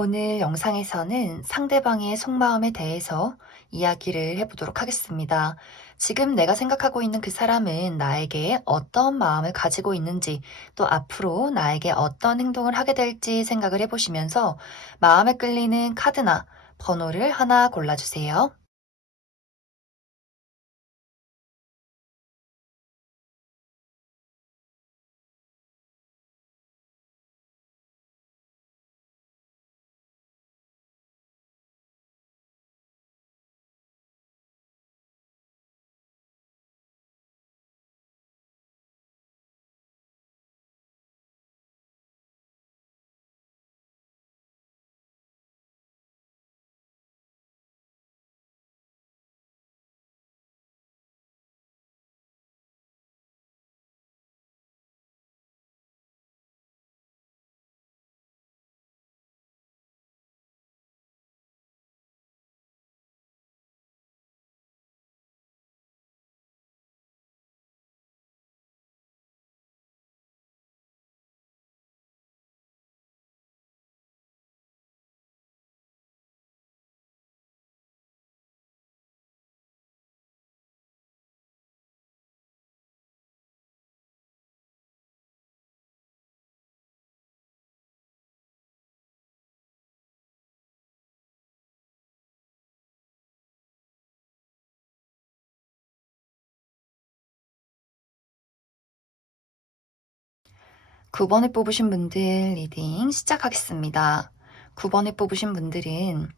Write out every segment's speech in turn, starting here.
오늘 영상에서는 상대방의 속마음에 대해서 이야기를 해보도록 하겠습니다. 지금 내가 생각하고 있는 그 사람은 나에게 어떤 마음을 가지고 있는지, 또 앞으로 나에게 어떤 행동을 하게 될지 생각을 해보시면서 마음에 끌리는 카드나 번호를 하나 골라주세요. 9번을 뽑으신 분들 리딩 시작하겠습니다. 9번을 뽑으신 분들은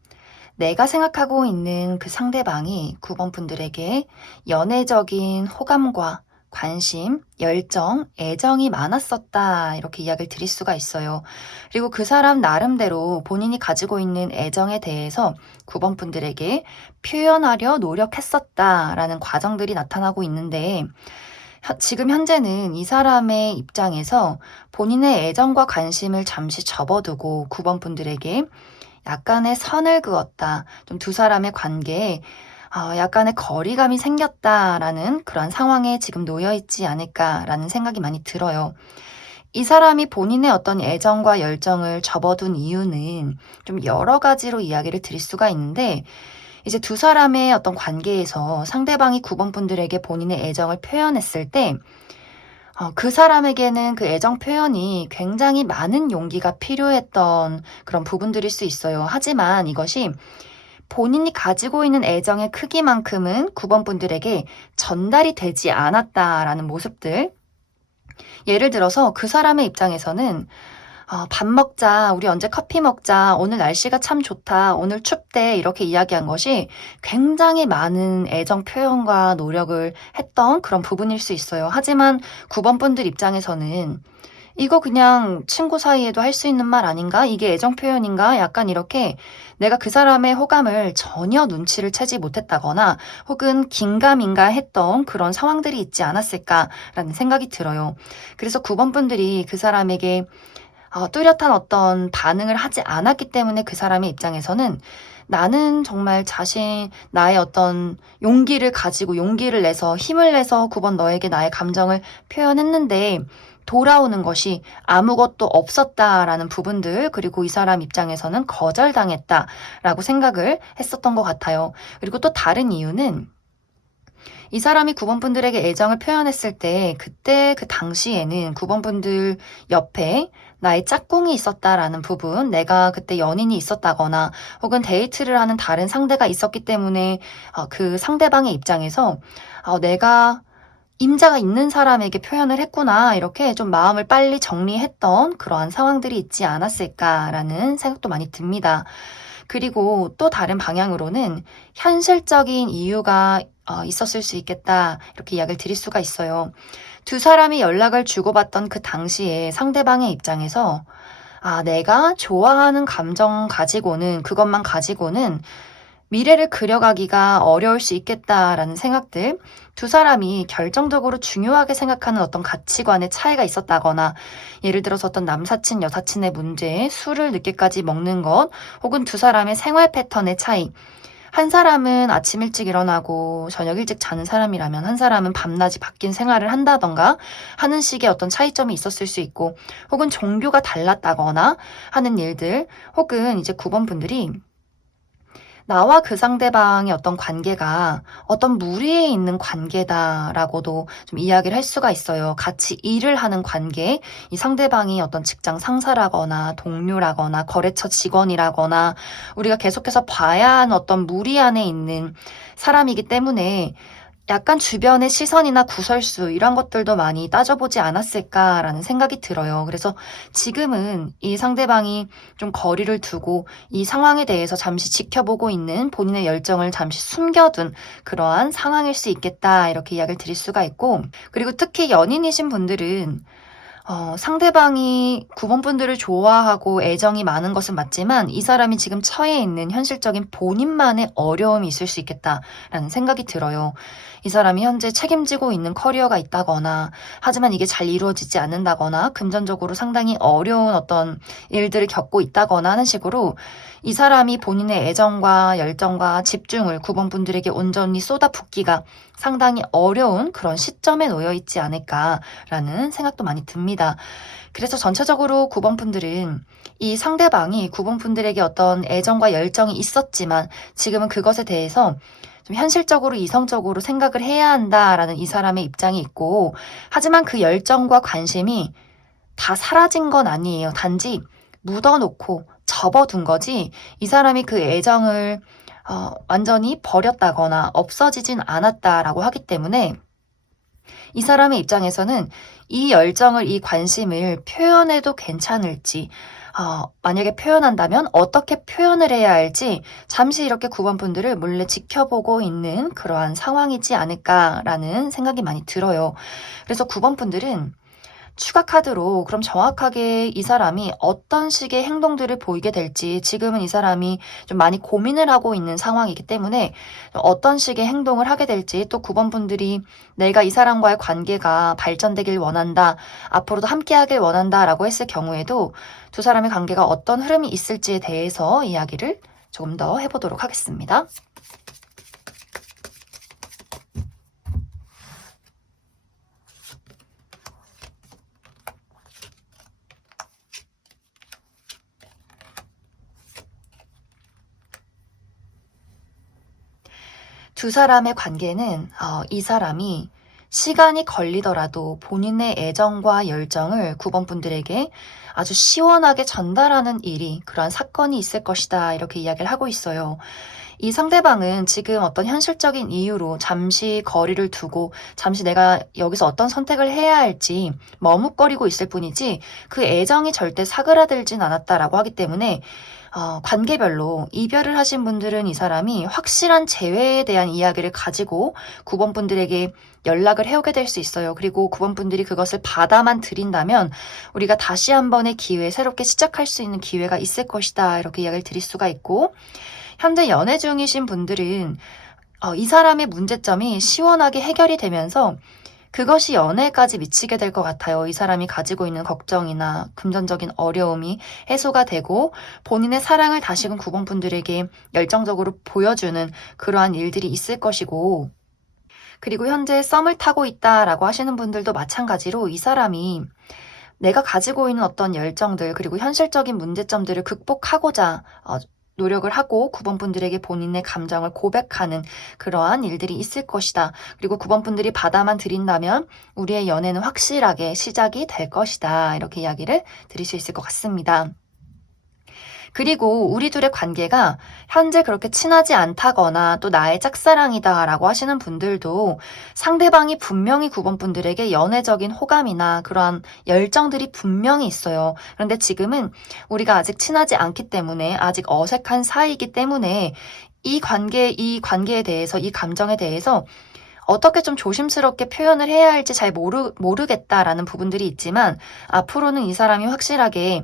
내가 생각하고 있는 그 상대방이 9번 분들에게 연애적인 호감과 관심, 열정, 애정이 많았었다. 이렇게 이야기를 드릴 수가 있어요. 그리고 그 사람 나름대로 본인이 가지고 있는 애정에 대해서 9번 분들에게 표현하려 노력했었다라는 과정들이 나타나고 있는데, 지금 현재는 이 사람의 입장에서 본인의 애정과 관심을 잠시 접어두고 9번 분들에게 약간의 선을 그었다. 좀 두 사람의 관계에 약간의 거리감이 생겼다라는 그런 상황에 지금 놓여 있지 않을까라는 생각이 많이 들어요. 이 사람이 본인의 어떤 애정과 열정을 접어둔 이유는 좀 여러 가지로 이야기를 드릴 수가 있는데, 이제 두 사람의 어떤 관계에서 상대방이 9번 분들에게 본인의 애정을 표현했을 때, 그 사람에게는 그 애정 표현이 굉장히 많은 용기가 필요했던 그런 부분들일 수 있어요. 하지만 이것이 본인이 가지고 있는 애정의 크기만큼은 9번 분들에게 전달이 되지 않았다라는 모습들. 예를 들어서 그 사람의 입장에서는 밥 먹자, 우리 언제 커피 먹자, 오늘 날씨가 참 좋다, 오늘 춥대, 이렇게 이야기한 것이 굉장히 많은 애정 표현과 노력을 했던 그런 부분일 수 있어요. 하지만 9번 분들 입장에서는 이거 그냥 친구 사이에도 할 수 있는 말 아닌가? 이게 애정 표현인가? 약간 이렇게 내가 그 사람의 호감을 전혀 눈치를 채지 못했다거나 혹은 긴가민가 했던 그런 상황들이 있지 않았을까라는 생각이 들어요. 그래서 9번 분들이 그 사람에게 뚜렷한 어떤 반응을 하지 않았기 때문에 그 사람의 입장에서는 나는 정말 나의 어떤 용기를 가지고 용기를 내서 힘을 내서 9번 너에게 나의 감정을 표현했는데 돌아오는 것이 아무것도 없었다라는 부분들, 그리고 이 사람 입장에서는 거절당했다라고 생각을 했었던 것 같아요. 그리고 또 다른 이유는 이 사람이 9번 분들에게 애정을 표현했을 때 그때 그 당시에는 9번 분들 옆에 나의 짝꿍이 있었다라는 부분, 내가 그때 연인이 있었다거나 혹은 데이트를 하는 다른 상대가 있었기 때문에 그 상대방의 입장에서 내가 임자가 있는 사람에게 표현을 했구나, 이렇게 좀 마음을 빨리 정리했던 그러한 상황들이 있지 않았을까라는 생각도 많이 듭니다. 그리고 또 다른 방향으로는 현실적인 이유가 있었을 수 있겠다, 이렇게 이야기를 드릴 수가 있어요. 두 사람이 연락을 주고받던 그 당시에 상대방의 입장에서 내가 좋아하는 감정 가지고는, 그것만 가지고는 미래를 그려가기가 어려울 수 있겠다라는 생각들, 두 사람이 결정적으로 중요하게 생각하는 어떤 가치관의 차이가 있었다거나, 예를 들어서 어떤 남사친, 여사친의 문제에 술을 늦게까지 먹는 것, 혹은 두 사람의 생활 패턴의 차이, 한 사람은 아침 일찍 일어나고 저녁 일찍 자는 사람이라면 한 사람은 밤낮이 바뀐 생활을 한다던가 하는 식의 어떤 차이점이 있었을 수 있고, 혹은 종교가 달랐다거나 하는 일들, 혹은 이제 9번 분들이 나와 그 상대방의 어떤 관계가 어떤 무리에 있는 관계다라고도 좀 이야기를 할 수가 있어요. 같이 일을 하는 관계, 이 상대방이 어떤 직장 상사라거나 동료라거나 거래처 직원이라거나 우리가 계속해서 봐야 하는 어떤 무리 안에 있는 사람이기 때문에 약간 주변의 시선이나 구설수 이런 것들도 많이 따져보지 않았을까라는 생각이 들어요. 그래서 지금은 이 상대방이 좀 거리를 두고 이 상황에 대해서 잠시 지켜보고 있는 본인의 열정을 잠시 숨겨둔 그러한 상황일 수 있겠다, 이렇게 이야기를 드릴 수가 있고, 그리고 특히 연인이신 분들은 상대방이 9번 분들을 좋아하고 애정이 많은 것은 맞지만 이 사람이 지금 처해 있는 현실적인 본인만의 어려움이 있을 수 있겠다라는 생각이 들어요. 이 사람이 현재 책임지고 있는 커리어가 있다거나, 하지만 이게 잘 이루어지지 않는다거나 금전적으로 상당히 어려운 어떤 일들을 겪고 있다거나 하는 식으로 이 사람이 본인의 애정과 열정과 집중을 9번 분들에게 온전히 쏟아붓기가 상당히 어려운 그런 시점에 놓여 있지 않을까라는 생각도 많이 듭니다. 그래서 전체적으로 9번 분들은 이 상대방이 9번 분들에게 어떤 애정과 열정이 있었지만 지금은 그것에 대해서 좀 현실적으로 이성적으로 생각을 해야 한다라는 이 사람의 입장이 있고, 하지만 그 열정과 관심이 다 사라진 건 아니에요. 단지 묻어놓고 접어둔 거지 이 사람이 그 애정을 완전히 버렸다거나 없어지진 않았다라고 하기 때문에 이 사람의 입장에서는 이 열정을, 이 관심을 표현해도 괜찮을지, 만약에 표현한다면 어떻게 표현을 해야 할지 잠시 이렇게 9번 분들을 몰래 지켜보고 있는 그러한 상황이지 않을까라는 생각이 많이 들어요. 그래서 9번 분들은 추가 카드로 그럼 정확하게 이 사람이 어떤 식의 행동들을 보이게 될지 지금은 이 사람이 좀 많이 고민을 하고 있는 상황이기 때문에 어떤 식의 행동을 하게 될지, 또 9번 분들이 내가 이 사람과의 관계가 발전되길 원한다, 앞으로도 함께하길 원한다 라고 했을 경우에도 두 사람의 관계가 어떤 흐름이 있을지에 대해서 이야기를 조금 더 해보도록 하겠습니다. 두 사람의 관계는 이 사람이 시간이 걸리더라도 본인의 애정과 열정을 9번 분들에게 아주 시원하게 전달하는 일이, 그러한 사건이 있을 것이다, 이렇게 이야기를 하고 있어요. 이 상대방은 지금 어떤 현실적인 이유로 잠시 거리를 두고 잠시 내가 여기서 어떤 선택을 해야 할지 머뭇거리고 있을 뿐이지 그 애정이 절대 사그라들진 않았다라고 하기 때문에 관계별로 이별을 하신 분들은 이 사람이 확실한 재회에 대한 이야기를 가지고 9번 분들에게 연락을 해오게 될 수 있어요. 그리고 9번 분들이 그것을 받아만 들인다면 우리가 다시 한 번의 기회, 새롭게 시작할 수 있는 기회가 있을 것이다, 이렇게 이야기를 드릴 수가 있고, 현재 연애 중이신 분들은 이 사람의 문제점이 시원하게 해결이 되면서 그것이 연애까지 미치게 될 것 같아요. 이 사람이 가지고 있는 걱정이나 금전적인 어려움이 해소가 되고 본인의 사랑을 다시금 9번 분들에게 열정적으로 보여주는 그러한 일들이 있을 것이고, 그리고 현재 썸을 타고 있다라고 하시는 분들도 마찬가지로 이 사람이 내가 가지고 있는 어떤 열정들, 그리고 현실적인 문제점들을 극복하고자 노력을 하고 9번 분들에게 본인의 감정을 고백하는 그러한 일들이 있을 것이다. 그리고 9번 분들이 받아만 들인다면 우리의 연애는 확실하게 시작이 될 것이다, 이렇게 이야기를 드릴 수 있을 것 같습니다. 그리고 우리 둘의 관계가 현재 그렇게 친하지 않다거나 또 나의 짝사랑이다 라고 하시는 분들도 상대방이 분명히 9번 분들에게 연애적인 호감이나 그러한 열정들이 분명히 있어요. 그런데 지금은 우리가 아직 친하지 않기 때문에, 아직 어색한 사이이기 때문에 이 관계에 대해서, 이 감정에 대해서 어떻게 좀 조심스럽게 표현을 해야 할지 잘 모르겠다라는 부분들이 있지만, 앞으로는 이 사람이 확실하게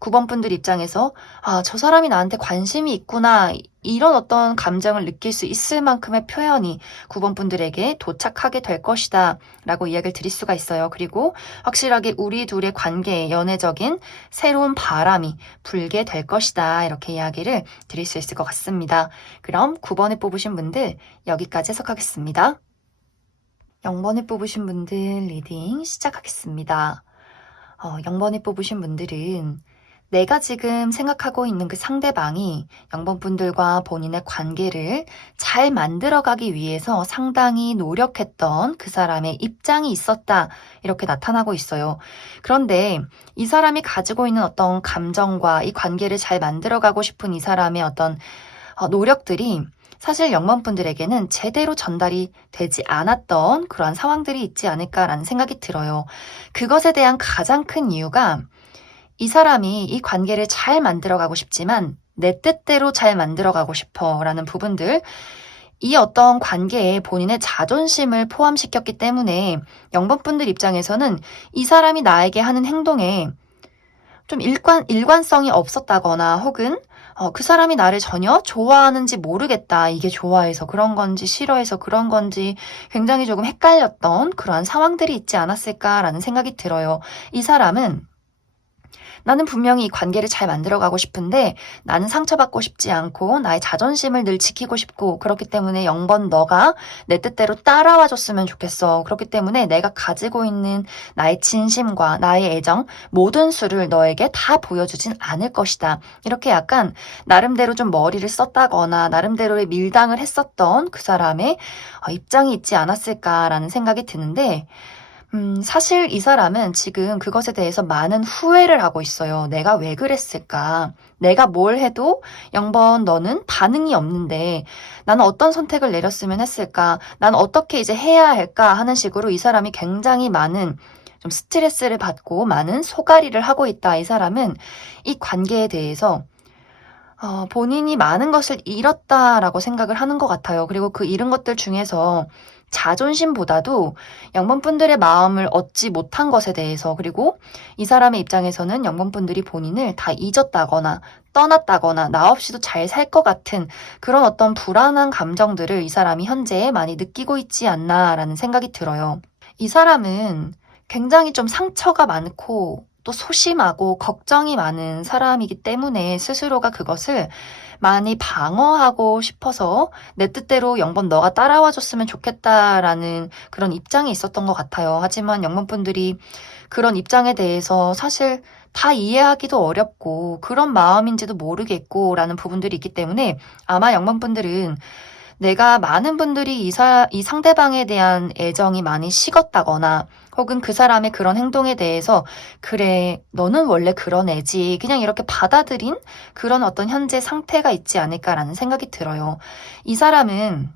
9번 분들 입장에서 아, 저 사람이 나한테 관심이 있구나. 이런 어떤 감정을 느낄 수 있을 만큼의 표현이 9번 분들에게 도착하게 될 것이다 라고 이야기를 드릴 수가 있어요. 그리고 확실하게 우리 둘의 관계에 연애적인 새로운 바람이 불게 될 것이다 이렇게 이야기를 드릴 수 있을 것 같습니다. 그럼 9번에 뽑으신 분들 여기까지 해석하겠습니다. 0번에 뽑으신 분들 리딩 시작하겠습니다. 0번에 뽑으신 분들은 내가 지금 생각하고 있는 그 상대방이 0번 분들과 본인의 관계를 잘 만들어가기 위해서 상당히 노력했던 그 사람의 입장이 있었다. 이렇게 나타나고 있어요. 그런데 이 사람이 가지고 있는 어떤 감정과 이 관계를 잘 만들어가고 싶은 이 사람의 어떤 노력들이 사실 0번 분들에게는 제대로 전달이 되지 않았던 그러한 상황들이 있지 않을까라는 생각이 들어요. 그것에 대한 가장 큰 이유가 이 사람이 이 관계를 잘 만들어가고 싶지만 내 뜻대로 잘 만들어가고 싶어 라는 부분들, 이 어떤 관계에 본인의 자존심을 포함시켰기 때문에 0번 분들 입장에서는 이 사람이 나에게 하는 행동에 좀 일관성이 없었다거나 혹은 그 사람이 나를 전혀 좋아하는지 모르겠다. 이게 좋아해서 그런 건지 싫어해서 그런 건지 굉장히 조금 헷갈렸던 그러한 상황들이 있지 않았을까라는 생각이 들어요. 이 사람은 나는 분명히 이 관계를 잘 만들어가고 싶은데 나는 상처받고 싶지 않고 나의 자존심을 늘 지키고 싶고 그렇기 때문에 0번 너가 내 뜻대로 따라와 줬으면 좋겠어. 그렇기 때문에 내가 가지고 있는 나의 진심과 나의 애정 모든 수를 너에게 다 보여주진 않을 것이다. 이렇게 약간 나름대로 좀 머리를 썼다거나 나름대로의 밀당을 했었던 그 사람의 입장이 있지 않았을까라는 생각이 드는데 사실 이 사람은 지금 그것에 대해서 많은 후회를 하고 있어요. 내가 왜 그랬을까? 내가 뭘 해도 0번 너는 반응이 없는데 나는 어떤 선택을 내렸으면 했을까? 나는 어떻게 이제 해야 할까? 하는 식으로 이 사람이 굉장히 많은 좀 스트레스를 받고 많은 소가리를 하고 있다. 이 사람은 이 관계에 대해서 본인이 많은 것을 잃었다라고 생각을 하는 것 같아요. 그리고 그 잃은 것들 중에서 자존심보다도 0번 분들의 마음을 얻지 못한 것에 대해서, 그리고 이 사람의 입장에서는 0번 분들이 본인을 다 잊었다거나 떠났다거나 나 없이도 잘 살 것 같은 그런 어떤 불안한 감정들을 이 사람이 현재 많이 느끼고 있지 않나라는 생각이 들어요. 이 사람은 굉장히 좀 상처가 많고 또 소심하고 걱정이 많은 사람이기 때문에 스스로가 그것을 많이 방어하고 싶어서 내 뜻대로 0번 너가 따라와 줬으면 좋겠다라는 그런 입장이 있었던 것 같아요. 하지만 0번 분들이 그런 입장에 대해서 사실 다 이해하기도 어렵고 그런 마음인지도 모르겠고 라는 부분들이 있기 때문에 아마 0번 분들은 내가 많은 분들이 이 상대방에 대한 애정이 많이 식었다거나 혹은 그 사람의 그런 행동에 대해서 그래, 너는 원래 그런 애지. 그냥 이렇게 받아들인 그런 어떤 현재 상태가 있지 않을까라는 생각이 들어요. 이 사람은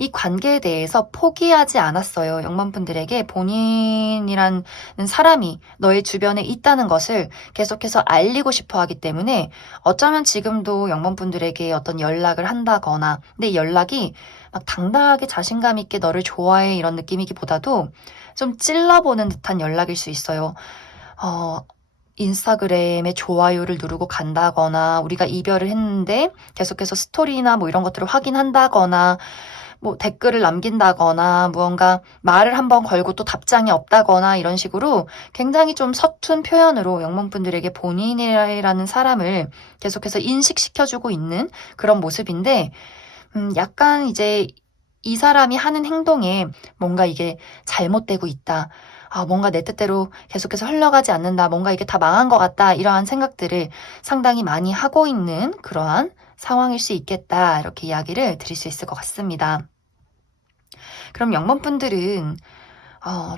이 관계에 대해서 포기하지 않았어요. 0번 분들에게 본인이라는 사람이 너의 주변에 있다는 것을 계속해서 알리고 싶어 하기 때문에 어쩌면 지금도 0번 분들에게 어떤 연락을 한다거나 근데 연락이 막 당당하게 자신감 있게 너를 좋아해 이런 느낌이기보다도 좀 찔러보는 듯한 연락일 수 있어요. 인스타그램에 좋아요를 누르고 간다거나 우리가 이별을 했는데 계속해서 스토리나 뭐 이런 것들을 확인한다거나 뭐 댓글을 남긴다거나 무언가 말을 한번 걸고 또 답장이 없다거나 이런 식으로 굉장히 좀 서툰 표현으로 0번 분들에게 본인이라는 사람을 계속해서 인식시켜주고 있는 그런 모습인데 약간 이제 이 사람이 하는 행동에 뭔가 이게 잘못되고 있다. 뭔가 내 뜻대로 계속해서 흘러가지 않는다. 뭔가 이게 다 망한 것 같다. 이러한 생각들을 상당히 많이 하고 있는 그러한 상황일 수 있겠다. 이렇게 이야기를 드릴 수 있을 것 같습니다. 그럼 0번 분들은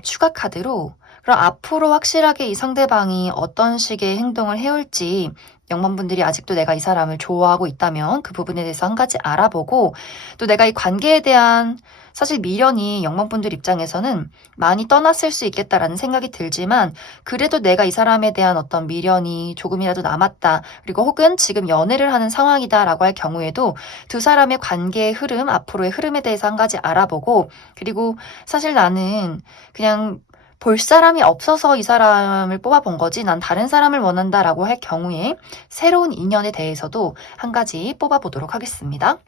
추가 카드로 그럼 앞으로 확실하게 이 상대방이 어떤 식의 행동을 해올지 0번 분들이 아직도 내가 이 사람을 좋아하고 있다면 그 부분에 대해서 한 가지 알아보고 또 내가 이 관계에 대한 사실 미련이 0번 분들 입장에서는 많이 떠났을 수 있겠다라는 생각이 들지만 그래도 내가 이 사람에 대한 어떤 미련이 조금이라도 남았다. 그리고 혹은 지금 연애를 하는 상황이다라고 할 경우에도 두 사람의 관계의 흐름, 앞으로의 흐름에 대해서 한 가지 알아보고 그리고 사실 나는 그냥 볼 사람이 없어서 이 사람을 뽑아본 거지 난 다른 사람을 원한다라고 할 경우에 새로운 인연에 대해서도 한 가지 뽑아보도록 하겠습니다.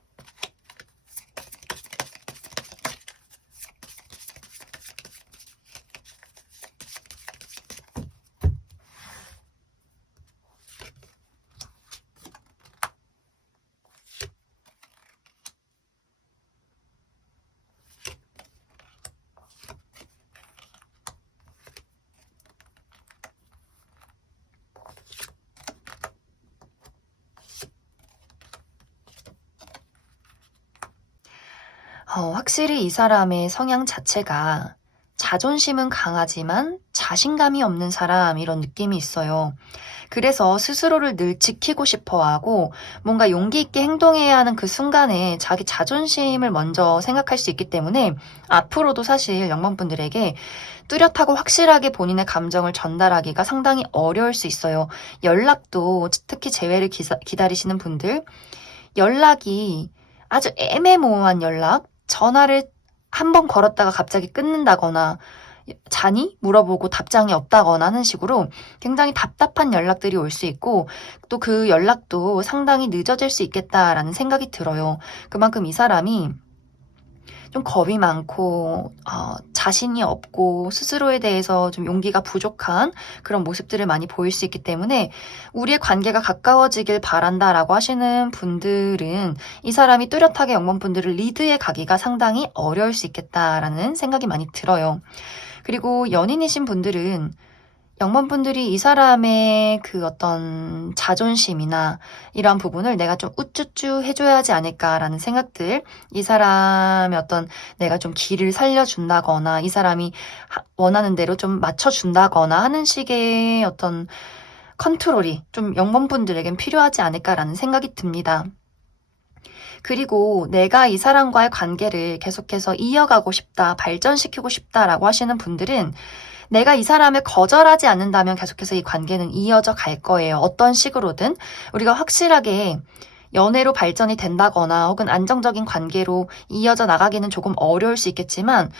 확실히 이 사람의 성향 자체가 자존심은 강하지만 자신감이 없는 사람 이런 느낌이 있어요. 그래서 스스로를 늘 지키고 싶어 하고 뭔가 용기 있게 행동해야 하는 그 순간에 자기 자존심을 먼저 생각할 수 있기 때문에 앞으로도 사실 영범분들에게 뚜렷하고 확실하게 본인의 감정을 전달하기가 상당히 어려울 수 있어요. 연락도 특히 재회를 기다리시는 분들 연락이 아주 애매모호한 연락 전화를 한 번 걸었다가 갑자기 끊는다거나 자니? 물어보고 답장이 없다거나 하는 식으로 굉장히 답답한 연락들이 올 수 있고 또 그 연락도 상당히 늦어질 수 있겠다라는 생각이 들어요. 그만큼 이 사람이 좀 겁이 많고 자신이 없고 스스로에 대해서 좀 용기가 부족한 그런 모습들을 많이 보일 수 있기 때문에 우리의 관계가 가까워지길 바란다라고 하시는 분들은 이 사람이 뚜렷하게 영범분들을 리드해 가기가 상당히 어려울 수 있겠다라는 생각이 많이 들어요. 그리고 연인이신 분들은 영범분들이 이 사람의 그 어떤 자존심이나 이런 부분을 내가 좀 우쭈쭈 해줘야 하지 않을까라는 생각들, 이 사람의 어떤 내가 좀 길을 살려준다거나 이 사람이 원하는 대로 좀 맞춰준다거나 하는 식의 어떤 컨트롤이 좀 영범분들에겐 필요하지 않을까라는 생각이 듭니다. 그리고 내가 이 사람과의 관계를 계속해서 이어가고 싶다, 발전시키고 싶다라고 하시는 분들은 내가 이 사람을 거절하지 않는다면 계속해서 이 관계는 이어져 갈 거예요. 어떤 식으로든 우리가 확실하게 연애로 발전이 된다거나 혹은 안정적인 관계로 이어져 나가기는 조금 어려울 수 있겠지만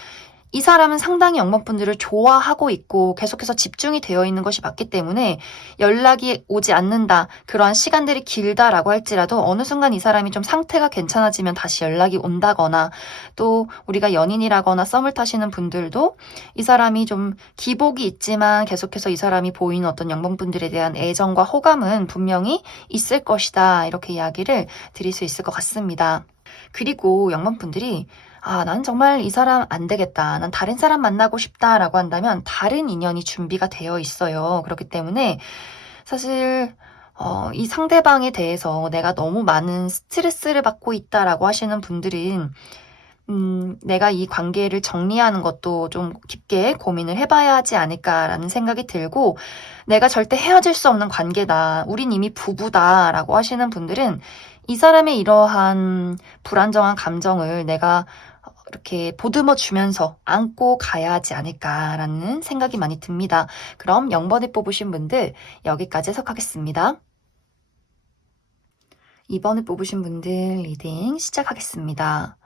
이 사람은 상당히 영범분들을 좋아하고 있고 계속해서 집중이 되어 있는 것이 맞기 때문에 연락이 오지 않는다, 그러한 시간들이 길다라고 할지라도 어느 순간 이 사람이 좀 상태가 괜찮아지면 다시 연락이 온다거나 또 우리가 연인이라거나 썸을 타시는 분들도 이 사람이 좀 기복이 있지만 계속해서 이 사람이 보이는 어떤 영범분들에 대한 애정과 호감은 분명히 있을 것이다, 이렇게 이야기를 드릴 수 있을 것 같습니다. 그리고 영범분들이 난 정말 이 사람 안 되겠다, 난 다른 사람 만나고 싶다라고 한다면 다른 인연이 준비가 되어 있어요. 그렇기 때문에 사실 이 상대방에 대해서 내가 너무 많은 스트레스를 받고 있다라고 하시는 분들은 내가 이 관계를 정리하는 것도 좀 깊게 고민을 해봐야 하지 않을까라는 생각이 들고 내가 절대 헤어질 수 없는 관계다, 우린 이미 부부다라고 하시는 분들은 이 사람의 이러한 불안정한 감정을 내가 이렇게 보듬어 주면서 안고 가야 하지 않을까라는 생각이 많이 듭니다. 그럼 0번에 뽑으신 분들 여기까지 해석하겠습니다. 2번에 뽑으신 분들 리딩 시작하겠습니다.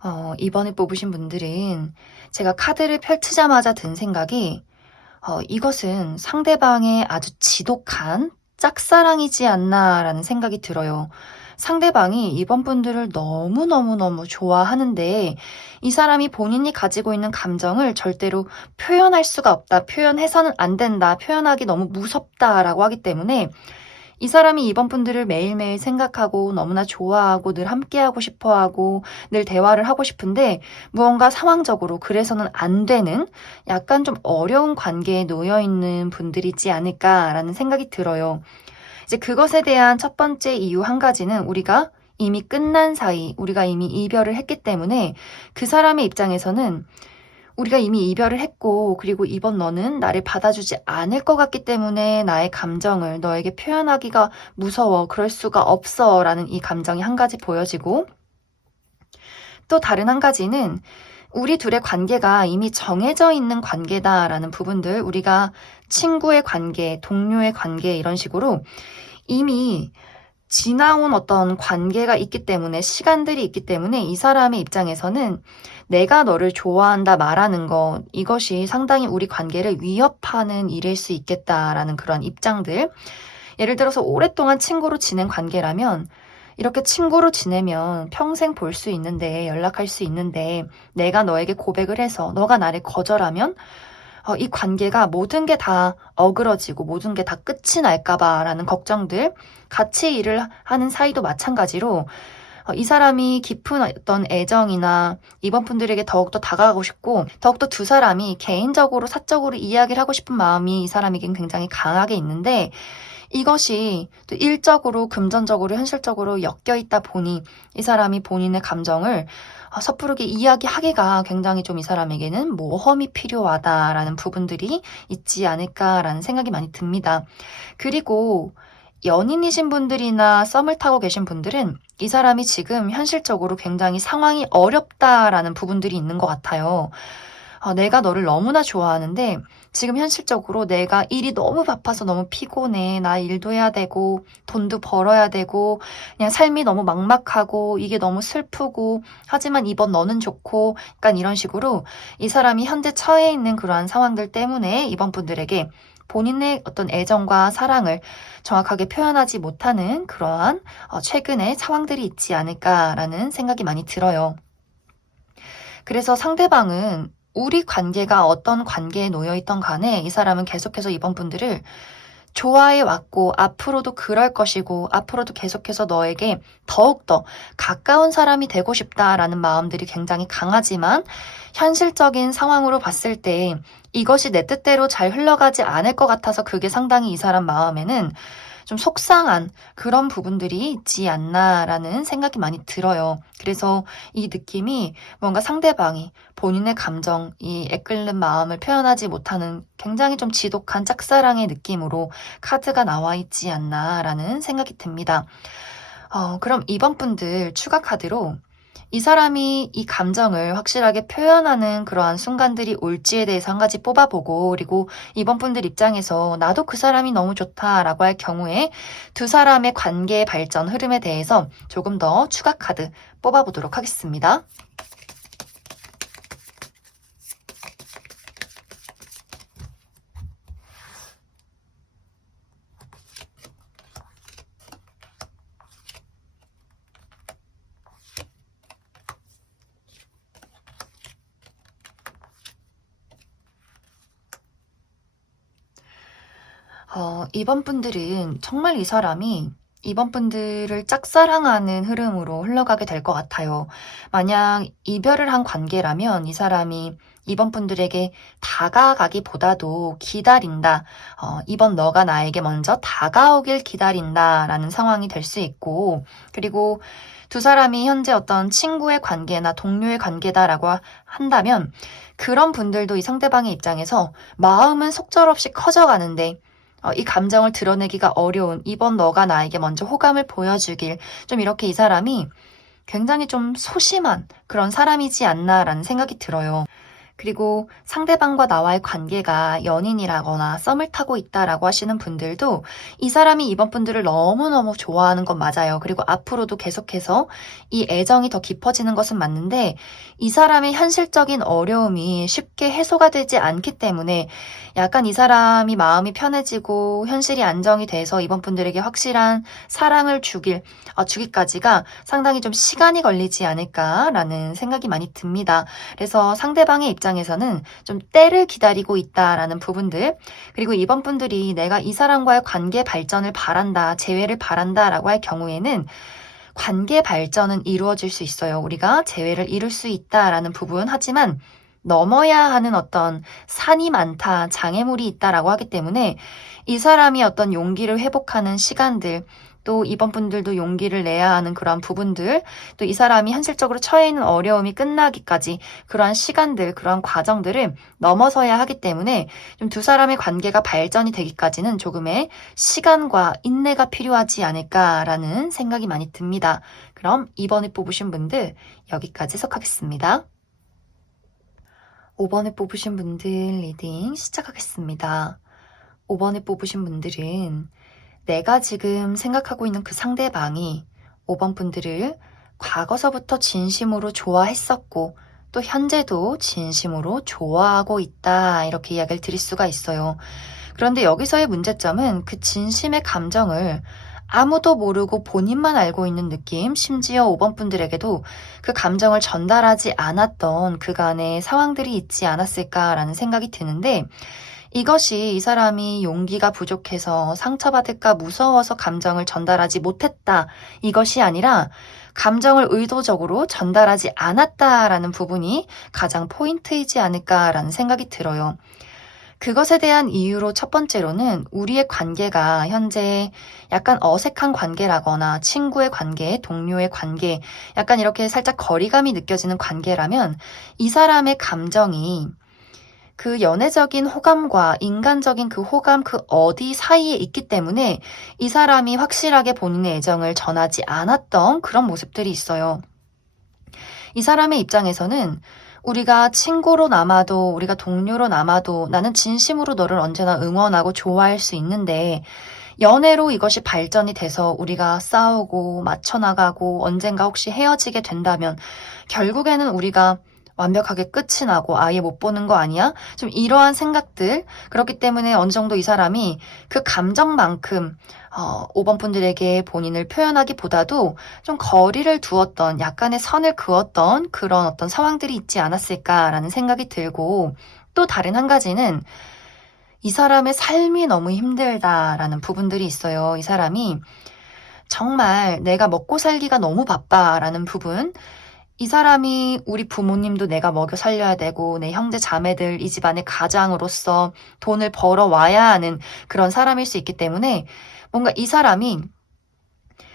2번에 뽑으신 분들은 제가 카드를 펼치자마자 든 생각이 이것은 상대방의 아주 지독한 짝사랑이지 않나라는 생각이 들어요. 상대방이 이번 분들을 너무너무너무 좋아하는데 이 사람이 본인이 가지고 있는 감정을 절대로 표현할 수가 없다, 표현해서는 안 된다, 표현하기 너무 무섭다라고 하기 때문에 이 사람이 이번 분들을 매일매일 생각하고 너무나 좋아하고 늘 함께하고 싶어하고 늘 대화를 하고 싶은데 무언가 상황적으로 그래서는 안 되는 약간 좀 어려운 관계에 놓여 있는 분들이지 않을까라는 생각이 들어요. 이제 그것에 대한 첫 번째 이유 한 가지는 우리가 이미 끝난 사이, 우리가 이미 이별을 했기 때문에 그 사람의 입장에서는 우리가 이미 이별을 했고 그리고 이번 너는 나를 받아주지 않을 것 같기 때문에 나의 감정을 너에게 표현하기가 무서워, 그럴 수가 없어 라는 이 감정이 한 가지 보여지고 또 다른 한 가지는 우리 둘의 관계가 이미 정해져 있는 관계다라는 부분들, 우리가 친구의 관계, 동료의 관계 이런 식으로 이미 지나온 어떤 관계가 있기 때문에, 시간들이 있기 때문에 이 사람의 입장에서는 내가 너를 좋아한다 말하는 것, 이것이 상당히 우리 관계를 위협하는 일일 수 있겠다라는 그런 입장들. 예를 들어서 오랫동안 친구로 지낸 관계라면 이렇게 친구로 지내면 평생 볼 수 있는데, 연락할 수 있는데, 내가 너에게 고백을 해서 너가 나를 거절하면 이 관계가 모든 게 다 어그러지고 모든 게 다 끝이 날까봐라는 걱정들, 같이 일을 하는 사이도 마찬가지로 이 사람이 깊은 어떤 애정이나 이번 분들에게 더욱더 다가가고 싶고, 더욱더 두 사람이 개인적으로 사적으로 이야기를 하고 싶은 마음이 이 사람에겐 굉장히 강하게 있는데, 이것이 또 일적으로, 금전적으로, 현실적으로 엮여 있다 보니 이 사람이 본인의 감정을 섣부르게 이야기하기가 굉장히 좀 이 사람에게는 모험이 필요하다라는 부분들이 있지 않을까라는 생각이 많이 듭니다. 그리고 연인이신 분들이나 썸을 타고 계신 분들은 이 사람이 지금 현실적으로 굉장히 상황이 어렵다라는 부분들이 있는 것 같아요. 내가 너를 너무나 좋아하는데 지금 현실적으로 내가 일이 너무 바빠서 너무 피곤해. 나 일도 해야 되고 돈도 벌어야 되고 그냥 삶이 너무 막막하고 이게 너무 슬프고, 하지만 이번 너는 좋고, 약간 이런 식으로 이 사람이 현재 처해 있는 그러한 상황들 때문에 이번 분들에게 본인의 어떤 애정과 사랑을 정확하게 표현하지 못하는 그러한 최근의 상황들이 있지 않을까라는 생각이 많이 들어요. 그래서 상대방은 우리 관계가 어떤 관계에 놓여 있던 간에 이 사람은 계속해서 이번 분들을 좋아해 왔고, 앞으로도 그럴 것이고, 앞으로도 계속해서 너에게 더욱더 가까운 사람이 되고 싶다라는 마음들이 굉장히 강하지만, 현실적인 상황으로 봤을 때 이것이 내 뜻대로 잘 흘러가지 않을 것 같아서 그게 상당히 이 사람 마음에는 좀 속상한 그런 부분들이 있지 않나라는 생각이 많이 들어요. 그래서 이 느낌이 뭔가 상대방이 본인의 감정, 이 애끓는 마음을 표현하지 못하는 굉장히 좀 지독한 짝사랑의 느낌으로 카드가 나와 있지 않나라는 생각이 듭니다. 그럼 이번 분들 추가 카드로 이 사람이 이 감정을 확실하게 표현하는 그러한 순간들이 올지에 대해서 한 가지 뽑아보고, 그리고 이번 분들 입장에서 나도 그 사람이 너무 좋다라고 할 경우에 두 사람의 관계의 발전 흐름에 대해서 조금 더 추가 카드 뽑아보도록 하겠습니다. 이번 분들은 정말 이 사람이 이번 분들을 짝사랑하는 흐름으로 흘러가게 될 것 같아요. 만약 이별을 한 관계라면 이 사람이 이번 분들에게 다가가기보다도 기다린다. 이번 너가 나에게 먼저 다가오길 기다린다라는 상황이 될 수 있고, 그리고 두 사람이 현재 어떤 친구의 관계나 동료의 관계다라고 한다면 그런 분들도 이 상대방의 입장에서 마음은 속절없이 커져가는데 이 감정을 드러내기가 어려운 이번 너가 나에게 먼저 호감을 보여주길, 좀 이렇게 이 사람이 굉장히 좀 소심한 그런 사람이지 않나라는 생각이 들어요. 그리고 상대방과 나와의 관계가 연인이라거나 썸을 타고 있다라고 하시는 분들도 이 사람이 이번 분들을 너무너무 좋아하는 건 맞아요. 그리고 앞으로도 계속해서 이 애정이 더 깊어지는 것은 맞는데, 이 사람의 현실적인 어려움이 쉽게 해소가 되지 않기 때문에 약간 이 사람이 마음이 편해지고 현실이 안정이 돼서 이번 분들에게 확실한 사랑을 주기까지가 상당히 좀 시간이 걸리지 않을까라는 생각이 많이 듭니다. 그래서 상대방의 입장에서는 좀 때를 기다리고 있다라는 부분들, 그리고 이번 분들이 내가 이 사람과의 관계 발전을 바란다, 재회를 바란다라고 할 경우에는 관계 발전은 이루어질 수 있어요. 우리가 재회를 이룰 수 있다라는 부분. 하지만 넘어야 하는 어떤 산이 많다, 장애물이 있다라고 하기 때문에 이 사람이 어떤 용기를 회복하는 시간들, 또 이번 분들도 용기를 내야 하는 그러한 부분들, 또 이 사람이 현실적으로 처해 있는 어려움이 끝나기까지 그러한 시간들, 그러한 과정들을 넘어서야 하기 때문에 좀 두 사람의 관계가 발전이 되기까지는 조금의 시간과 인내가 필요하지 않을까라는 생각이 많이 듭니다. 그럼 이번에 뽑으신 분들 여기까지 해석하겠습니다. 5번에 뽑으신 분들 리딩 시작하겠습니다. 5번에 뽑으신 분들은 내가 지금 생각하고 있는 그 상대방이 5번 분들을 과거서부터 진심으로 좋아했었고 또 현재도 진심으로 좋아하고 있다. 이렇게 이야기를 드릴 수가 있어요. 그런데 여기서의 문제점은 그 진심의 감정을 아무도 모르고 본인만 알고 있는 느낌, 심지어 5번 분들에게도 그 감정을 전달하지 않았던 그간의 상황들이 있지 않았을까라는 생각이 드는데, 이것이 이 사람이 용기가 부족해서 상처받을까 무서워서 감정을 전달하지 못했다, 이것이 아니라 감정을 의도적으로 전달하지 않았다라는 부분이 가장 포인트이지 않을까라는 생각이 들어요. 그것에 대한 이유로 첫 번째로는 우리의 관계가 현재 약간 어색한 관계라거나 친구의 관계, 동료의 관계, 약간 이렇게 살짝 거리감이 느껴지는 관계라면 이 사람의 감정이 그 연애적인 호감과 인간적인 그 호감 그 어디 사이에 있기 때문에 이 사람이 확실하게 본인의 애정을 전하지 않았던 그런 모습들이 있어요. 이 사람의 입장에서는 우리가 친구로 남아도 우리가 동료로 남아도 나는 진심으로 너를 언제나 응원하고 좋아할 수 있는데 연애로 이것이 발전이 돼서 우리가 싸우고 맞춰나가고 언젠가 혹시 헤어지게 된다면 결국에는 우리가 완벽하게 끝이 나고 아예 못 보는 거 아니야? 좀 이러한 생각들. 그렇기 때문에 어느 정도 이 사람이 그 감정만큼 5번 분들에게 본인을 표현하기보다도 좀 거리를 두었던, 약간의 선을 그었던 그런 어떤 상황들이 있지 않았을까라는 생각이 들고, 또 다른 한 가지는 이 사람의 삶이 너무 힘들다라는 부분들이 있어요. 이 사람이 정말 내가 먹고 살기가 너무 바빠라는 부분, 이 사람이 우리 부모님도 내가 먹여 살려야 되고 내 형제 자매들 이 집안의 가장으로서 돈을 벌어와야 하는 그런 사람일 수 있기 때문에 뭔가 이 사람이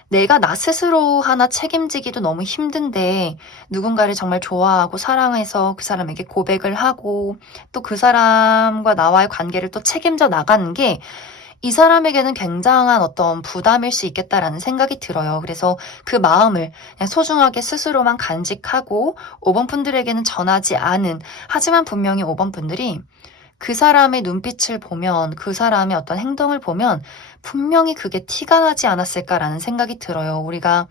내가 나 스스로 하나 책임지기도 너무 힘든데 누군가를 정말 좋아하고 사랑해서 그 사람에게 고백을 하고 또 그 사람과 나와의 관계를 또 책임져 나가는 게 이 사람에게는 굉장한 어떤 부담일 수 있겠다라는 생각이 들어요. 그래서 그 마음을 그냥 소중하게 스스로만 간직하고 5번 분들에게는 전하지 않은, 하지만 분명히 5번 분들이 그 사람의 눈빛을 보면, 그 사람의 어떤 행동을 보면 분명히 그게 티가 나지 않았을까라는 생각이 들어요. 우리가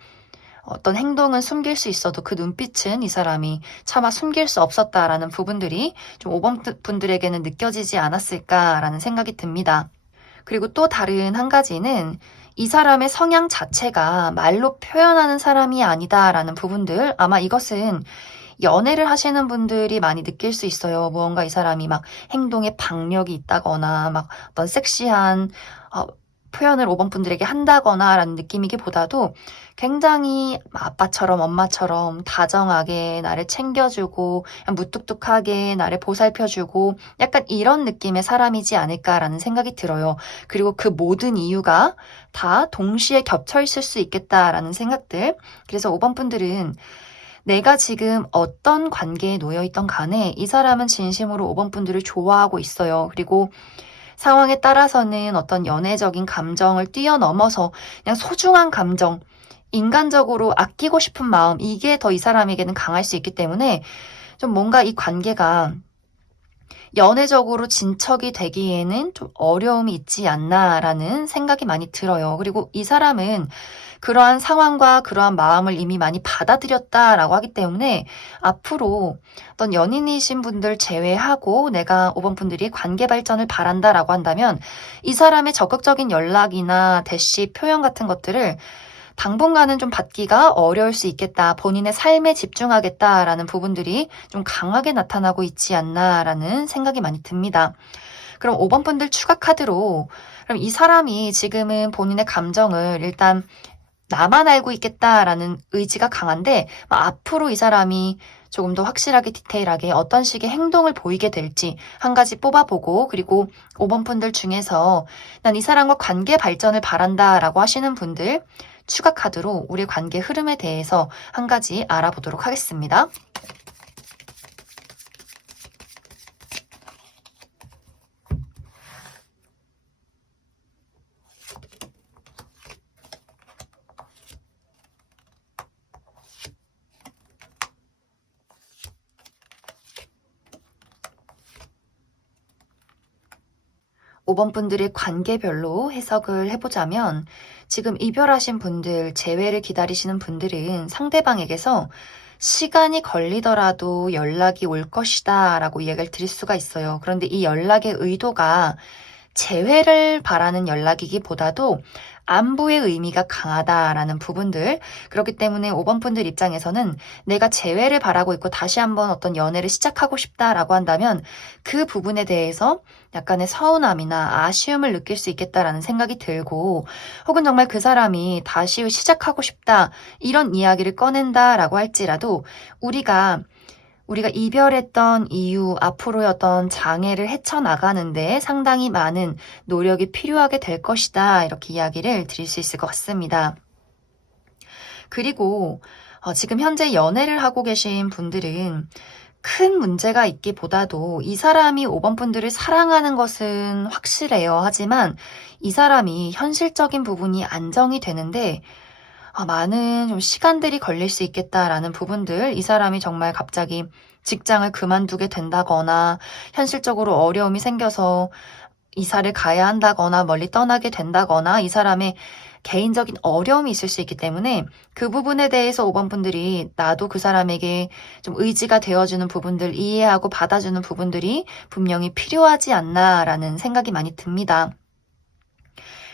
어떤 행동은 숨길 수 있어도 그 눈빛은 이 사람이 차마 숨길 수 없었다라는 부분들이 좀 5번 분들에게는 느껴지지 않았을까라는 생각이 듭니다. 그리고 또 다른 한 가지는 이 사람의 성향 자체가 말로 표현하는 사람이 아니다라는 부분들, 아마 이것은 연애를 하시는 분들이 많이 느낄 수 있어요. 무언가 이 사람이 막 행동에 박력이 있다거나 막 어떤 섹시한 표현을 5번 분들에게 한다거나 라는 느낌이기보다도 굉장히 아빠처럼 엄마처럼 다정하게 나를 챙겨주고 무뚝뚝하게 나를 보살펴주고 약간 이런 느낌의 사람이지 않을까라는 생각이 들어요. 그리고 그 모든 이유가 다 동시에 겹쳐 있을 수 있겠다라는 생각들. 그래서 5번 분들은 내가 지금 어떤 관계에 놓여 있던 간에 이 사람은 진심으로 5번 분들을 좋아하고 있어요. 그리고 상황에 따라서는 어떤 연애적인 감정을 뛰어넘어서 그냥 소중한 감정, 인간적으로 아끼고 싶은 마음, 이게 더 이 사람에게는 강할 수 있기 때문에 좀 뭔가 이 관계가 연애적으로 진척이 되기에는 좀 어려움이 있지 않나라는 생각이 많이 들어요. 그리고 이 사람은 그러한 상황과 그러한 마음을 이미 많이 받아들였다라고 하기 때문에 앞으로 어떤 연인이신 분들 제외하고 내가 5번 분들이 관계 발전을 바란다라고 한다면 이 사람의 적극적인 연락이나 대시 표현 같은 것들을 당분간은 좀 받기가 어려울 수 있겠다. 본인의 삶에 집중하겠다라는 부분들이 좀 강하게 나타나고 있지 않나라는 생각이 많이 듭니다. 그럼 5번 분들 추가 카드로 그럼 이 사람이 지금은 본인의 감정을 일단 나만 알고 있겠다라는 의지가 강한데 앞으로 이 사람이 조금 더 확실하게 디테일하게 어떤 식의 행동을 보이게 될지 한 가지 뽑아보고, 그리고 5번 분들 중에서 난 이 사람과 관계 발전을 바란다라고 하시는 분들 추가 카드로 우리 관계 흐름에 대해서 한 가지 알아보도록 하겠습니다. 5번 분들의 관계별로 해석을 해보자면 지금 이별하신 분들, 재회를 기다리시는 분들은 상대방에게서 시간이 걸리더라도 연락이 올 것이다 라고 이야기를 드릴 수가 있어요. 그런데 이 연락의 의도가 재회를 바라는 연락이기보다도 안부의 의미가 강하다라는 부분들, 그렇기 때문에 5번 분들 입장에서는 내가 재회를 바라고 있고 다시 한번 어떤 연애를 시작하고 싶다라고 한다면 그 부분에 대해서 약간의 서운함이나 아쉬움을 느낄 수 있겠다라는 생각이 들고, 혹은 정말 그 사람이 다시 시작하고 싶다 이런 이야기를 꺼낸다라고 할지라도 우리가 이별했던 이유, 앞으로의 어떤 장애를 헤쳐나가는데 상당히 많은 노력이 필요하게 될 것이다. 이렇게 이야기를 드릴 수 있을 것 같습니다. 그리고 지금 현재 연애를 하고 계신 분들은 큰 문제가 있기보다도 이 사람이 5번 분들을 사랑하는 것은 확실해요. 하지만 이 사람이 현실적인 부분이 안정이 되는데 많은 좀 시간들이 걸릴 수 있겠다라는 부분들, 이 사람이 정말 갑자기 직장을 그만두게 된다거나 현실적으로 어려움이 생겨서 이사를 가야 한다거나 멀리 떠나게 된다거나 이 사람의 개인적인 어려움이 있을 수 있기 때문에 그 부분에 대해서 5번 분들이 나도 그 사람에게 좀 의지가 되어주는 부분들, 이해하고 받아주는 부분들이 분명히 필요하지 않나라는 생각이 많이 듭니다.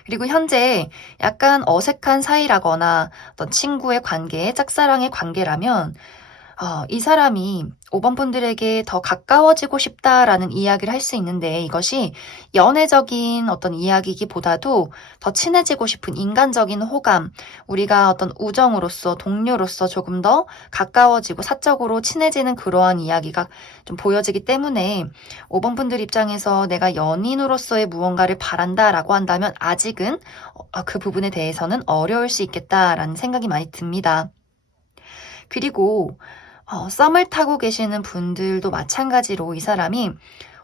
그리고 현재 약간 어색한 사이라거나 어떤 친구의 관계, 짝사랑의 관계라면 이 사람이 5번 분들에게 더 가까워지고 싶다라는 이야기를 할 수 있는데, 이것이 연애적인 어떤 이야기이기보다도 더 친해지고 싶은 인간적인 호감, 우리가 어떤 우정으로서, 동료로서 조금 더 가까워지고 사적으로 친해지는 그러한 이야기가 좀 보여지기 때문에 5번 분들 입장에서 내가 연인으로서의 무언가를 바란다라고 한다면 아직은 그 부분에 대해서는 어려울 수 있겠다라는 생각이 많이 듭니다. 그리고 썸을 타고 계시는 분들도 마찬가지로 이 사람이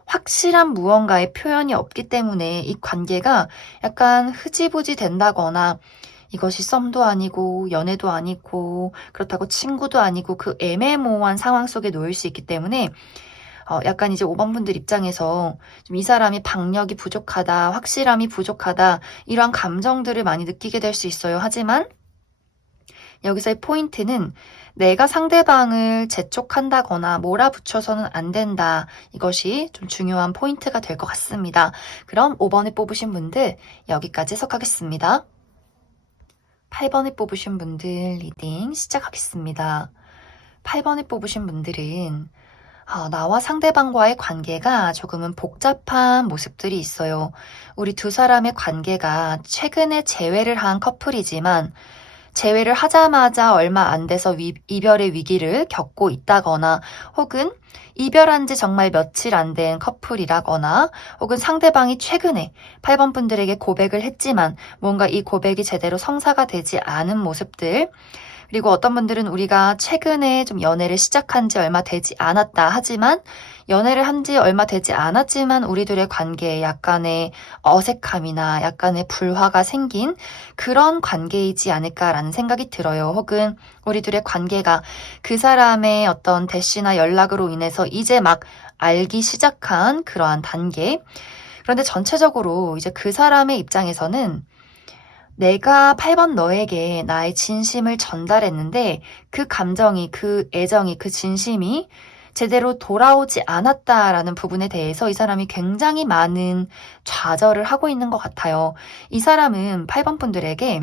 확실한 무언가의 표현이 없기 때문에 이 관계가 약간 흐지부지 된다거나, 이것이 썸도 아니고 연애도 아니고 그렇다고 친구도 아니고 그 애매모호한 상황 속에 놓일 수 있기 때문에 약간 이제 5번 분들 입장에서 좀 이 사람이 박력이 부족하다, 확실함이 부족하다, 이러한 감정들을 많이 느끼게 될 수 있어요. 하지만 여기서의 포인트는 내가 상대방을 재촉한다거나 몰아붙여서는 안 된다. 이것이 좀 중요한 포인트가 될 것 같습니다. 그럼 5번을 뽑으신 분들 여기까지 해석하겠습니다. 8번을 뽑으신 분들 리딩 시작하겠습니다. 8번을 뽑으신 분들은 나와 상대방과의 관계가 조금은 복잡한 모습들이 있어요. 우리 두 사람의 관계가 최근에 재회를 한 커플이지만 재회를 하자마자 얼마 안 돼서 이별의 위기를 겪고 있다거나, 혹은 이별한 지 정말 며칠 안 된 커플이라거나, 혹은 상대방이 최근에 8번 분들에게 고백을 했지만 뭔가 이 고백이 제대로 성사가 되지 않은 모습들, 그리고 어떤 분들은 우리가 최근에 좀 연애를 시작한 지 얼마 되지 않았다 하지만 연애를 한 지 얼마 되지 않았지만 우리들의 관계에 약간의 어색함이나 약간의 불화가 생긴 그런 관계이지 않을까라는 생각이 들어요. 혹은 우리들의 관계가 그 사람의 어떤 대시나 연락으로 인해서 이제 막 알기 시작한 그러한 단계. 그런데 전체적으로 이제 그 사람의 입장에서는 내가 8번 너에게 나의 진심을 전달했는데 그 감정이, 그 애정이, 그 진심이 제대로 돌아오지 않았다라는 부분에 대해서 이 사람이 굉장히 많은 좌절을 하고 있는 것 같아요. 이 사람은 8번 분들에게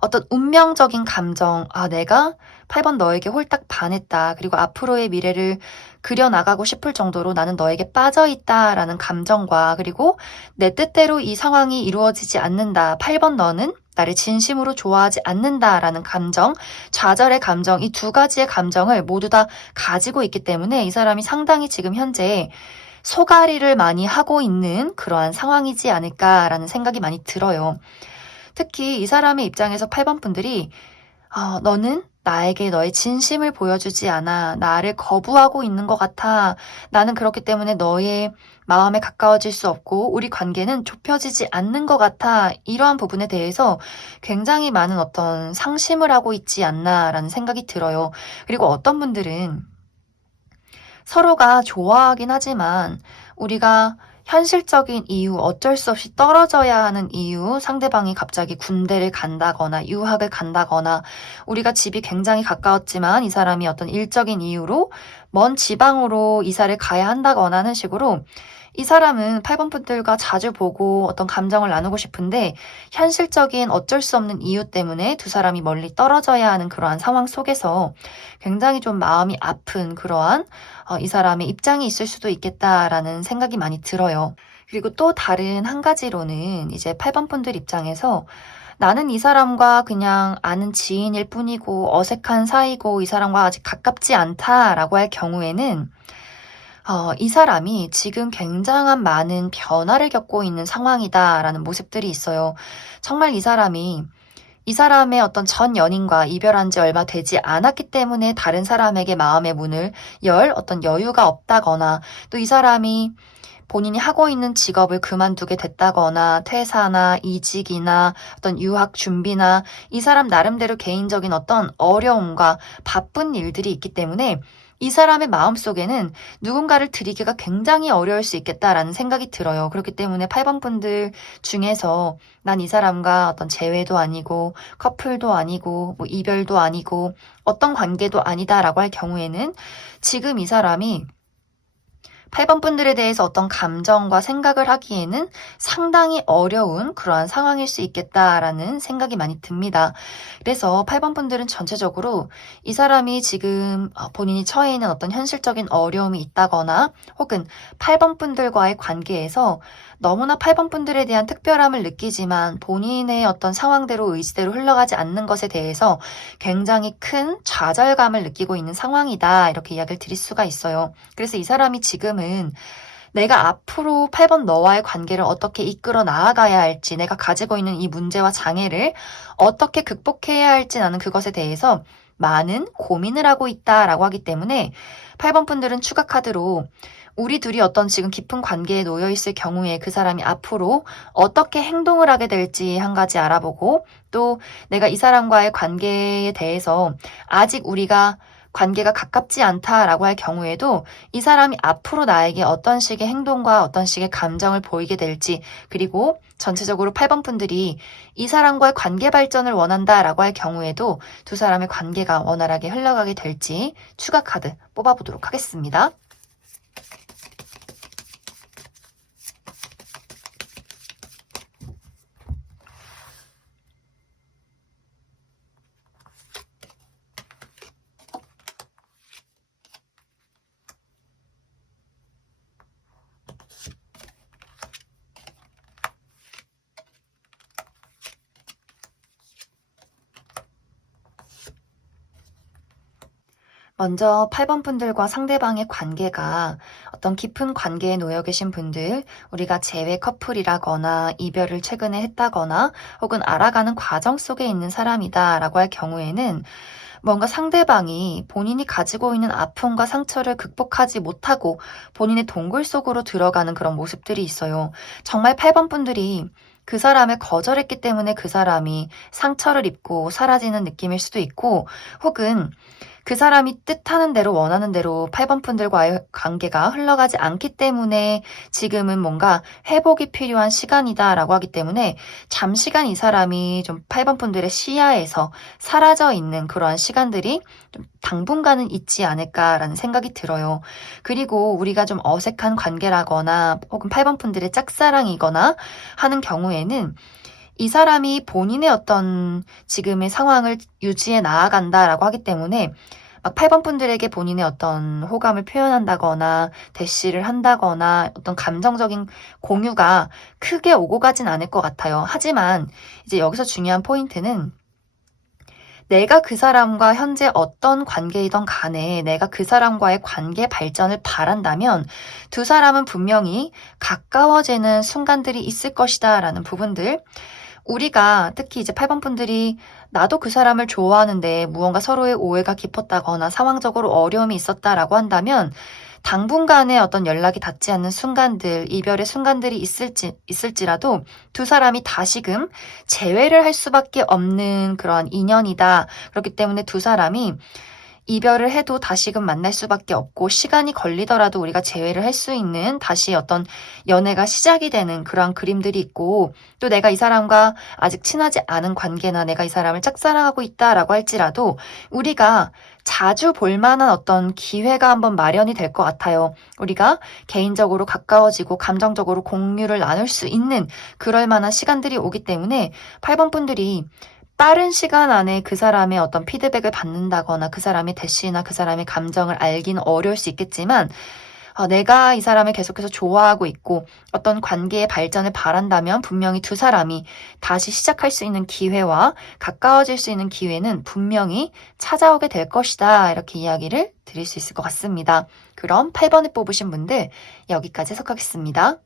어떤 운명적인 감정, 내가 8번 너에게 홀딱 반했다. 그리고 앞으로의 미래를 그려나가고 싶을 정도로 나는 너에게 빠져있다라는 감정과, 그리고 내 뜻대로 이 상황이 이루어지지 않는다. 8번 너는 나를 진심으로 좋아하지 않는다라는 감정, 좌절의 감정, 이 두 가지의 감정을 모두 다 가지고 있기 때문에 이 사람이 상당히 지금 현재 소가리를 많이 하고 있는 그러한 상황이지 않을까라는 생각이 많이 들어요. 특히 이 사람의 입장에서 8번 분들이 너는 나에게 너의 진심을 보여주지 않아. 나를 거부하고 있는 것 같아. 나는 그렇기 때문에 너의 마음에 가까워질 수 없고 우리 관계는 좁혀지지 않는 것 같아. 이러한 부분에 대해서 굉장히 많은 어떤 상심을 하고 있지 않나라는 생각이 들어요. 그리고 어떤 분들은 서로가 좋아하긴 하지만 우리가 현실적인 이유, 어쩔 수 없이 떨어져야 하는 이유, 상대방이 갑자기 군대를 간다거나 유학을 간다거나 우리가 집이 굉장히 가까웠지만 이 사람이 어떤 일적인 이유로 먼 지방으로 이사를 가야 한다거나 하는 식으로 이 사람은 8번 분들과 자주 보고 어떤 감정을 나누고 싶은데 현실적인 어쩔 수 없는 이유 때문에 두 사람이 멀리 떨어져야 하는 그러한 상황 속에서 굉장히 좀 마음이 아픈 그러한 이 사람의 입장이 있을 수도 있겠다라는 생각이 많이 들어요. 그리고 또 다른 한 가지로는 이제 8번 분들 입장에서 나는 이 사람과 그냥 아는 지인일 뿐이고 어색한 사이고 이 사람과 아직 가깝지 않다라고 할 경우에는 이 사람이 지금 굉장한 많은 변화를 겪고 있는 상황이다라는 모습들이 있어요. 정말 이 사람의 어떤 전 연인과 이별한 지 얼마 되지 않았기 때문에 다른 사람에게 마음의 문을 열 어떤 여유가 없다거나 또 이 사람이 본인이 하고 있는 직업을 그만두게 됐다거나 퇴사나 이직이나 어떤 유학 준비나 이 사람 나름대로 개인적인 어떤 어려움과 바쁜 일들이 있기 때문에 이 사람의 마음속에는 누군가를 들이기가 굉장히 어려울 수 있겠다라는 생각이 들어요. 그렇기 때문에 8번 분들 중에서 난 이 사람과 어떤 재회도 아니고 커플도 아니고 뭐 이별도 아니고 어떤 관계도 아니다라고 할 경우에는 지금 이 사람이 8번 분들에 대해서 어떤 감정과 생각을 하기에는 상당히 어려운 그러한 상황일 수 있겠다라는 생각이 많이 듭니다. 그래서 8번 분들은 전체적으로 이 사람이 지금 본인이 처해 있는 어떤 현실적인 어려움이 있다거나 혹은 8번 분들과의 관계에서 너무나 8번 분들에 대한 특별함을 느끼지만 본인의 어떤 상황대로 의지대로 흘러가지 않는 것에 대해서 굉장히 큰 좌절감을 느끼고 있는 상황이다. 이렇게 이야기를 드릴 수가 있어요. 그래서 이 사람이 지금은 내가 앞으로 8번 너와의 관계를 어떻게 이끌어 나아가야 할지, 내가 가지고 있는 이 문제와 장애를 어떻게 극복해야 할지 나는 그것에 대해서 많은 고민을 하고 있다라고 하기 때문에 8번 분들은 추가 카드로 우리 둘이 어떤 지금 깊은 관계에 놓여 있을 경우에 그 사람이 앞으로 어떻게 행동을 하게 될지 한 가지 알아보고 또 내가 이 사람과의 관계에 대해서 아직 우리가 관계가 가깝지 않다라고 할 경우에도 이 사람이 앞으로 나에게 어떤 식의 행동과 어떤 식의 감정을 보이게 될지 그리고 전체적으로 8번 분들이 이 사람과의 관계 발전을 원한다라고 할 경우에도 두 사람의 관계가 원활하게 흘러가게 될지 추가 카드 뽑아보도록 하겠습니다. 먼저 8번 분들과 상대방의 관계가 어떤 깊은 관계에 놓여 계신 분들, 우리가 재회 커플이라거나 이별을 최근에 했다거나 혹은 알아가는 과정 속에 있는 사람이다라고 할 경우에는 뭔가 상대방이 본인이 가지고 있는 아픔과 상처를 극복하지 못하고 본인의 동굴 속으로 들어가는 그런 모습들이 있어요. 정말 8번 분들이 그 사람을 거절했기 때문에 그 사람이 상처를 입고 사라지는 느낌일 수도 있고 혹은 그 사람이 뜻하는 대로 원하는 대로 8번 분들과의 관계가 흘러가지 않기 때문에 지금은 뭔가 회복이 필요한 시간이다라고 하기 때문에 잠시간 이 사람이 좀 8번 분들의 시야에서 사라져 있는 그러한 시간들이 좀 당분간은 있지 않을까라는 생각이 들어요. 그리고 우리가 좀 어색한 관계라거나 혹은 8번 분들의 짝사랑이거나 하는 경우에는 이 사람이 본인의 어떤 지금의 상황을 유지해 나아간다라고 하기 때문에 막 8번 분들에게 본인의 어떤 호감을 표현한다거나 대시를 한다거나 어떤 감정적인 공유가 크게 오고 가진 않을 것 같아요. 하지만 이제 여기서 중요한 포인트는 내가 그 사람과 현재 어떤 관계이던 간에 내가 그 사람과의 관계 발전을 바란다면 두 사람은 분명히 가까워지는 순간들이 있을 것이다 라는 부분들 우리가 특히 이제 8번 분들이 나도 그 사람을 좋아하는데 무언가 서로의 오해가 깊었다거나 상황적으로 어려움이 있었다라고 한다면 당분간의 어떤 연락이 닿지 않는 순간들, 이별의 순간들이 있을지라도 두 사람이 다시금 재회를 할 수밖에 없는 그런 인연이다. 그렇기 때문에 두 사람이 이별을 해도 다시금 만날 수밖에 없고 시간이 걸리더라도 우리가 재회를 할 수 있는 다시 어떤 연애가 시작이 되는 그러한 그림들이 있고 또 내가 이 사람과 아직 친하지 않은 관계나 내가 이 사람을 짝사랑하고 있다라고 할지라도 우리가 자주 볼 만한 어떤 기회가 한번 마련이 될 것 같아요. 우리가 개인적으로 가까워지고 감정적으로 공유를 나눌 수 있는 그럴 만한 시간들이 오기 때문에 8번 분들이 빠른 시간 안에 그 사람의 어떤 피드백을 받는다거나 그 사람의 대시나 그 사람의 감정을 알기는 어려울 수 있겠지만 내가 이 사람을 계속해서 좋아하고 있고 어떤 관계의 발전을 바란다면 분명히 두 사람이 다시 시작할 수 있는 기회와 가까워질 수 있는 기회는 분명히 찾아오게 될 것이다. 이렇게 이야기를 드릴 수 있을 것 같습니다. 그럼 8번을 뽑으신 분들 여기까지 해석하겠습니다.